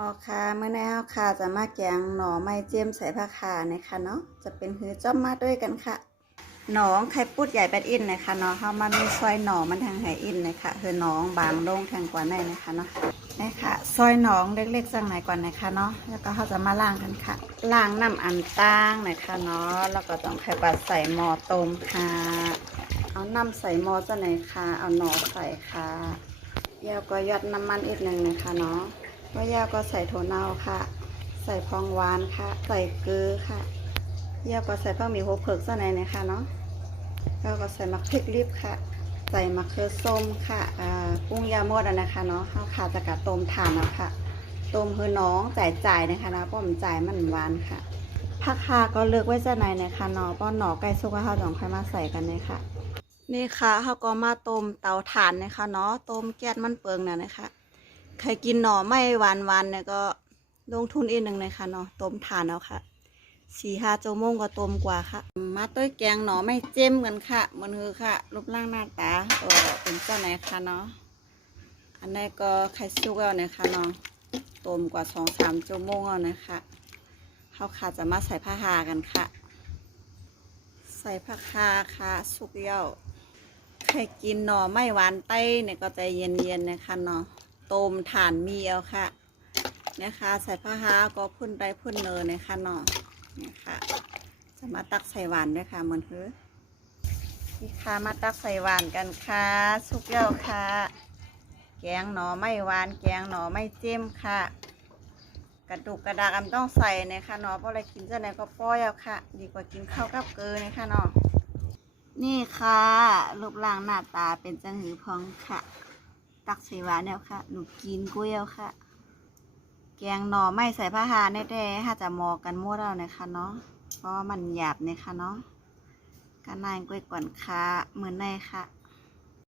อ๋อค่ะเมื่อในเฮาค่ะจะมาแกงหน่อไม้เจียมใส่ผักข่านะคะเนาะจะเป็นหือจ้อมมาด้วยกันค่ะหนองไข่ปุดใหญ่แปดอินนะคะเนาะเฮามันมีซอยหนอมันทางไหอินนะคะคือหนองบางลงทางกว่าในนะคะเนาะนี่ค่ะซอยหนองเล็กๆสักหน่อยก่อนนะคะเนาะแล้วก็เขาจะมาล้างกันค่ะล้างน้ำอันตั้งนะคะเนาะแล้วก็ต้องไข่ปลาใส่หม้อต้มค่ะเอาน้ำใส่หม้อจะไหนค่ะเอาหน่อใส่ค่ะแล้วก็ยอดน้ำมันอีกหนึ่งนะคะเนาะ ว่ายาก็ใส่ถั่วเน่าค่ะใส่พองหวานค่ะใส่เกลือค่ะยาก็ใส่ผักหมี่หัวเผือกซะหน่อยนะคะเนาะแล้วก็ใส่มะพริกลิบค่ะใส่มะเขือส้มค่ะกุ้งยาหมดนะคะเนาะข้าวขาจะกะต้มถ่านแล้วค่ะต้มคือน้องจ่ายนะคะนะป้อมจ่ายมันหวานค่ะผักค่ะก็เลือกไว้ซะหน่อยนะคะเนาะป้อนหน่อไก่สุกข้าวจองค่อยมาใส่กันเลยค่ะนี่ค่ะเขาก็มาต้มเตาถ่านนะคะเนาะต้มแก๊สมันเปิงน่ะนะคะใครกินหน่อไม่หวานเนี่ยก็ลงทุนอีกหนึ่งเลยค่ะเนาะต้มถ่านเอาค่ะ4-5 ชั่วโมงก็ต้มกว่าค่ะมาต้วยแกงหน่อไม่เจ้มกันค่ะมันคือค่ะรูปร่างหน้าตาเป็นเจ้าไหนคะเนาะอันนี้ก็ไข่ซุกเอานะคะเนาะต้มกว่า2-3 ชั่วโมงเอานะคะเขาค่ะจะมาใส่ผ้าห่ากันค่ะใส่ผักคาค่ะสุกเย้าใครกินหน่อไม่หวานไต้เนี่ยก็ใจเย็นๆนะคะเนาะต้มถ่านมีเอาค่ะนะคะใส่ผ้าห่าก็พุ่นไปพุ่นเนยนะคะเนาะนี่ค่ะจะมาตักใส่หวานด้วยค่ะเหมือนเฮ้ยนี่ค่ะมาตักใส่หวานกันค่ะสุกเย้าค่ะแกงหน่อไม่หวานแกงหน่อไม่เจ้มค่ะกระดูกกระดากอันต้องใส่นะคะเนาะเพราะอะไรกินจะไหนก็ป้อยเอาค่ะดีกว่ากินข้าวกับเกลือนะคะเนาะนี่ค่ะรูปร่างหน้าตาเป็นจังหือพองค่ะตักใส่หวานแล้วค่ะหนูกินกุ้ยเอาค่ะแกงหน่อไม่ใส่ผ้าห่าแน่ๆถ้าจะมอกันมั่วแล้วนะคะเนาะเพราะมันหยาบนะคะเนาะกันนายกุ้ยก่อนค่ะเหมือนในค่ะ